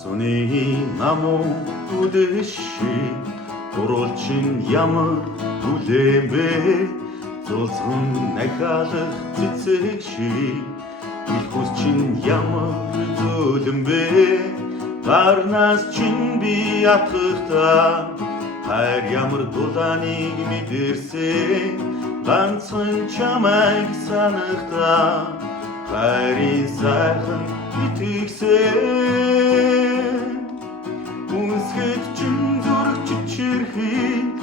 Цонеи намо үдэши дурулчин ямар хүлэмбэ зулцган нахалах цэцэг шиг илхүүс чин ямар зөлөмбэ гарнаас чин би атгахта хайр ямар дулааныг мэдэрсэн ганцхан чамайг санахта хайрын сайхан итгэсэн үнсгэд чин зүрх чичирхийж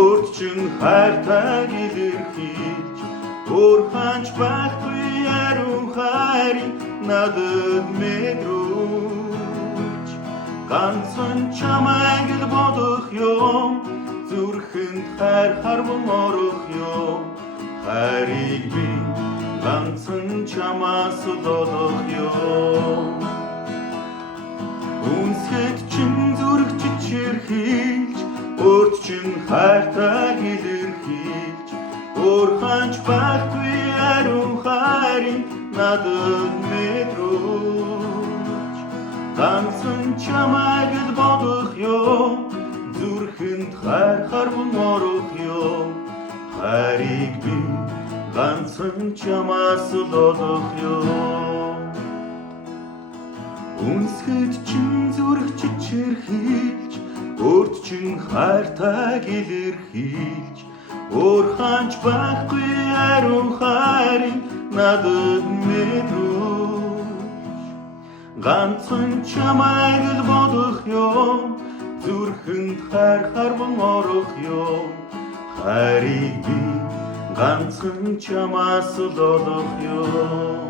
өөрт чин хайртайг илэрхийлж өөр ханч байхгүй ариун хайрыг надад мэдрүүлж ганцхан чамайг л бодох юм зүрхэнд хайр хармон орох юм хайрыг би ганцхан чамаас олох юм үнсгэд чин зүрх чичирхийлж өөрт чин хайртайг илэрхийлж өөр ханч байхгүй ариун хайрыг надад мэдрүүлж ганцхан чамайг л бодох юм зүрхэнд хайр хармон орох юм хайрыг би ганцхан чамаас олох юм үнсгэд чин зүрх чичирхийлж өөрт чин хайртайг илэрхийлж өөр ханч байхгүй ариун хайрыг надад мэдрүүлж ганцхан чамайг л бодох юм зүрхэнд хайр хармон орох юм хайрыг би ганцхан чамаас олох юм